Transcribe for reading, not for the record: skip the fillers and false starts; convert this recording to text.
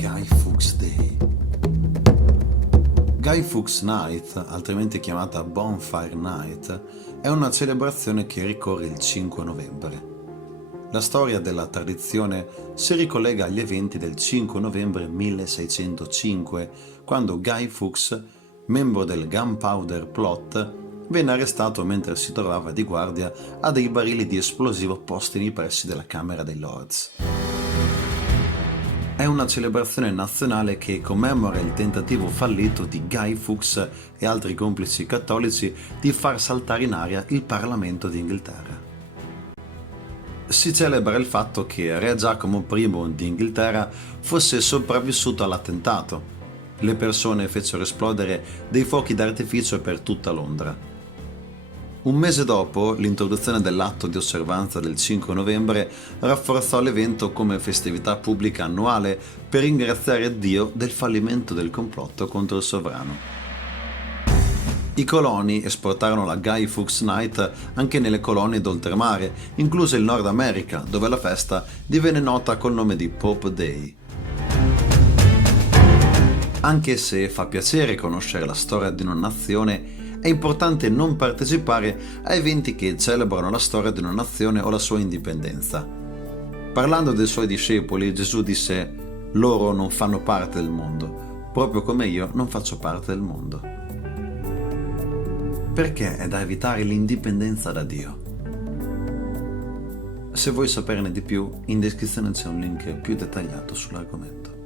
Guy Fawkes Day. Guy Fawkes Night, altrimenti chiamata Bonfire Night, è una celebrazione che ricorre il 5 novembre. La storia della tradizione si ricollega agli eventi del 5 novembre 1605, quando Guy Fawkes, membro del Gunpowder Plot, venne arrestato mentre si trovava di guardia a dei barili di esplosivo posti nei pressi della Camera dei Lords. È una celebrazione nazionale che commemora il tentativo fallito di Guy Fawkes e altri complici cattolici di far saltare in aria il Parlamento d'Inghilterra. Si celebra il fatto che Re Giacomo I d'Inghilterra fosse sopravvissuto all'attentato. Le persone fecero esplodere dei fuochi d'artificio per tutta Londra. Un mese dopo, l'introduzione dell'atto di osservanza del 5 novembre rafforzò l'evento come festività pubblica annuale per ringraziare Dio del fallimento del complotto contro il sovrano. I coloni esportarono la Guy Fawkes Night anche nelle colonie d'oltremare, incluso il Nord America, dove la festa divenne nota col nome di Pope Day. Anche se fa piacere conoscere la storia di una nazione, è importante non partecipare a eventi che celebrano la storia di una nazione o la sua indipendenza. Parlando dei suoi discepoli, Gesù disse: «Loro non fanno parte del mondo, proprio come io non faccio parte del mondo». Perché è da evitare l'indipendenza da Dio. Se vuoi saperne di più, in descrizione c'è un link più dettagliato sull'argomento.